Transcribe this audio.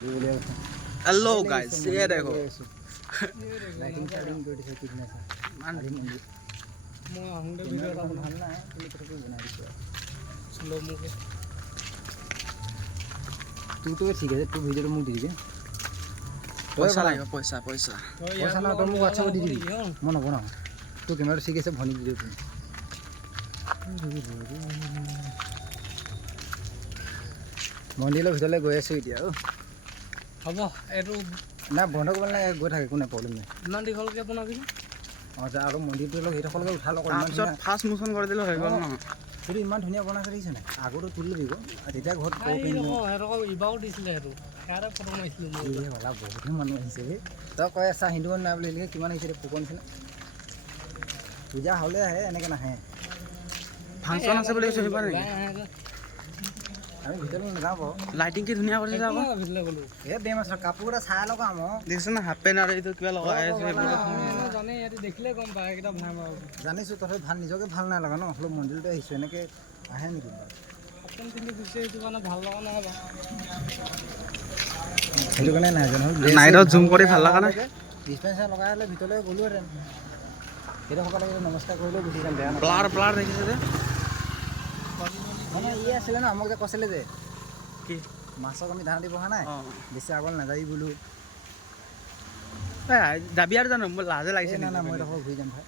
hello guys ये देखो lighting starting কৰি দিছে কিনে আছে আৰি মন্দিৰ মই আহুঁতে ভিডিঅ' এটা ভাল নাই তুমি কেনেকৈ বনাই দিছো স্লো মুকে তুই ঠিক আছে তুই ভিডিঅ'টো মোক দি দিবি পইচা লাগিব পইচা পইচা পইচা না তই মোক WhatsApp দি দিবি মই নবনাও তুই কেমেৰা ঠিক আছে ভনি দি দিবি মন্দিৰৰ ভিতৰলৈ গৈ আছো এতিয়া হ'ব এইটো না বন্ধ কৰিব নালাগে গৈ থাকে কোনো প্ৰব্লেম নাই ইমান দীঘলকৈ বনাবি যা আৰু মন্দিৰটো অলপ সেইডোখৰলৈকে উঠা লগ তাৰপিছত ফাৰ্ষ্ট মোচন কৰি দিলে হৈ গ'ল ন সেইটো ইমান ধুনীয়া বনাইছে দেখিছে নাই আগতো তুলি দিব তেতিয়া ঘৰত সিহঁতক ইবাও দিছিলে সেইটো সিহঁতে ফটো মাৰিছিলোঁ মই ভালা বহুতখিনি মানুহ আহিছে তই কৈ আছা হিন্দু নাই বুলি এনেকৈ কিমান আহিছে পোকৰ নিচিনা পূজা হ'লে আহে এনেকৈ নাহে ফাংচন আছে বুলি কৈছে আহিবা নেকি আমি ভিতৰলৈ নাযাওঁ বাৰু লাইটিং কি ধুনীয়া কৰিছে আকৌ ভিতৰলৈ গ'লো এই বেম আছে কাপোৰ এটা চাই লগাম দেখিছে না হাফ পেণ্ট আৰু এইটো কিবা লগাই আছে জানে ইয়াতে দেখিলে গম পায় এইকেইটা ভাল আৰু জানিছোঁ তথাপি ভাল নিজকে ভাল নাই লগা ন হ'লেও মন্দিৰতে আহিছোঁ এনেকৈ আহে নেকি হাফ পেণ্ট পিন্ধি গুচি আহিছোঁ কাৰণে ভাল লগা নাই বাৰু সেইটো কাৰণে নাই জানো নাইটত জুম কৰি ভাল লগা নাই ডিছপেঞ্চাৰ লগাই হ'লে ভিতৰলৈ গ'লোহেঁতেন সেইডোখৰলৈকে নমস্কাৰ কৰিলেও গুচি যাম বেয়া ব্লাৰ ব্লাৰ দেখিছে যে মানে ইয়ে আছিলে ন আমাক যে কৈছিলে যে কি মাছক আমি দানা দিব অহা নাই বেছি আগত নাযাবি বোলো যাবি আৰু জানো মোৰ লাজে লাগিছে না মই এডোখৰ ঘূৰি যাম ভাই